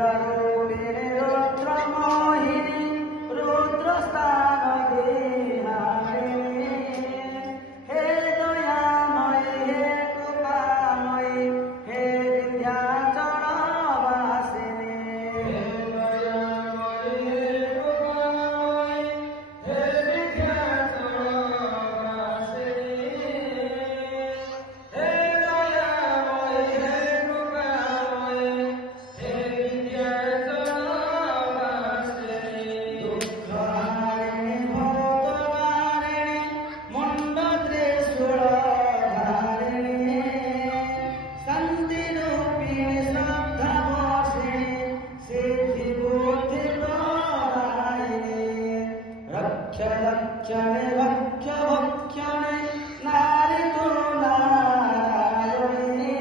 रुद्ररूपिणि रुद्रमोहिनि रुद्रस्थानविहारिणि हे दयामयि हे कृपामयि हे विन्ध्याचलवासिनि हे दयामयि हे कृपामयि हे विन्ध्याचलवासिनि हे दयामयि हे कृपामयि हे विन्ध्याचलवासिनि दुःखहारिणि भोगवारिणि मुण्डत्रिशूलधारिणि शान्तिरूपिणि श्रद्धावर्षिणि सिद्धिबुद्धिप्रदायिनि रक्षलक्षणे भक्षभक्षणे नारितो नारायणि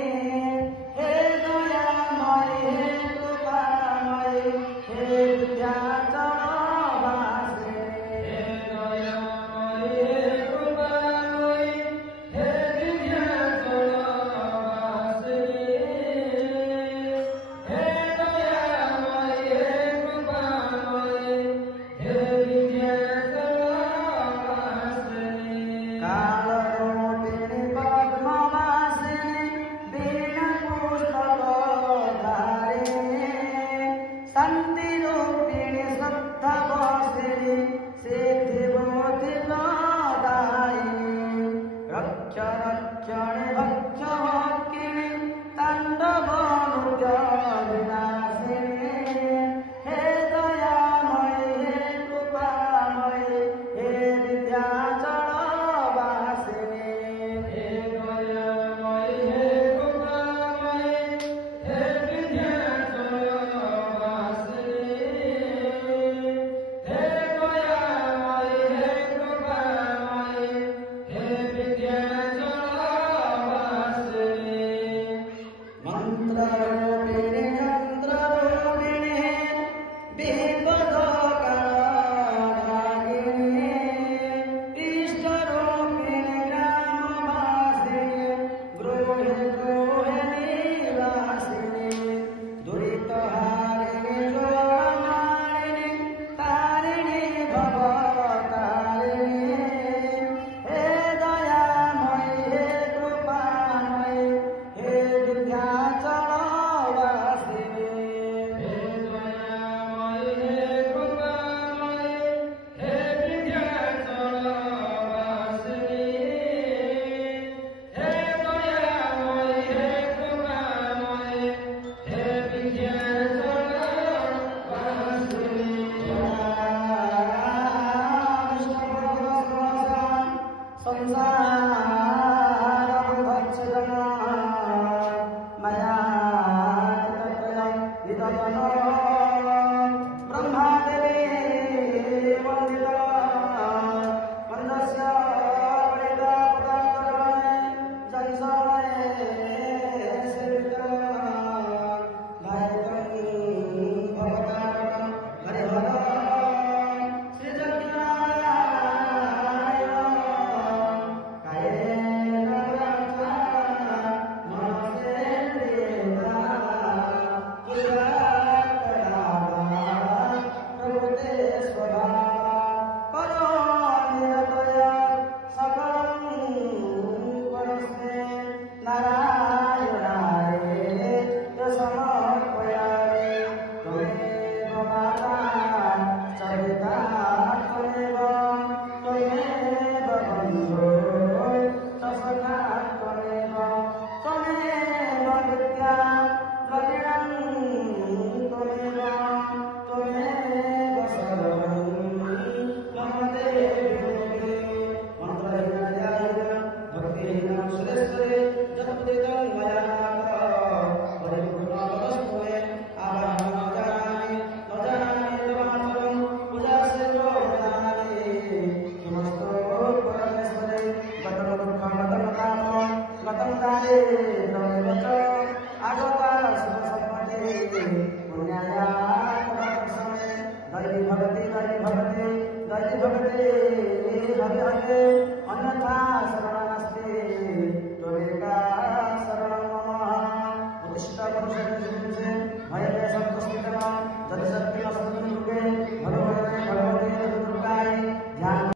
हे दयामयि हे कृपामयि हे विन्ध्याचलवासिनि हे दयामयि हे कृपामयि हे विन्ध्याचलवासिनि हे दयामयि हे कृपामयि हे विन्ध्याचलवासिनि कालरूपिणि पद्मवासिनि वीणापुस्तकधारिणि शान्तिरूपिणि श्रद्धावर्षिणि सिद्धिबुद्धिप्रदायिनि रक्षलक्षणे भक्षभक्षिणि ताण्डवनृत्यविनाशिनि हे दयामयि हे कृपामयि हे विन्ध्याचलवासिनि हे दयामयि हे कृपामयि हे विन्ध्याचलवासिनि हे दयामयि हे कृपामयि हे विन्ध्याचलवासिनि मन्त्ररूपिणि यन्त्ररूपिणि विपदकारागिनि इष्टरूपिणि ग्रामवासिनि गृहे गृहे निवासिनि दुरितहारिणि जोगमालिनि तारिणि भवतारिणि हे दयामयि हे कृपामयि हे विन्ध्याचलवासिनि हे दयामयि हे कृपामयि हे विन्ध्याचलवासिनि हे दयामयि हे कृपामयि हे विन्ध्याचलवासिनि संसारं भक्षजन मया विदधनो ब्रह्मादेवी वन्दिता मन्दस्य परितापदाकरणे जनिसमये सेविता गायकं भवतारणं हरिहरं श्रीजगन्नारायणं कायेन वाचा मनसेन्द्रियेण पुराकरावा प्रभुते स्वभाव करोनिरतया सकलं परस्मै नारायणाय समर्पयामि त्वमेव माता च पिता त्वमेव बन्धो च सखा त्वमेव विद्या प्रतिणं त्वमेव सर्वं मम देवि मन्त्रहीनाय भक्तिहीनं सुरेश्वरे जपतितं मया परिपूर्णमस्तुते आवाहनं न जानामि देवानां पूजासेवो जानामि किमस्तु परमेश्वरे गतं दुःखं गतं कामं गतं दारिद्र्यं च आगता शुभसम्पदे पुण्याया तमः दैवी भगते हरि हरि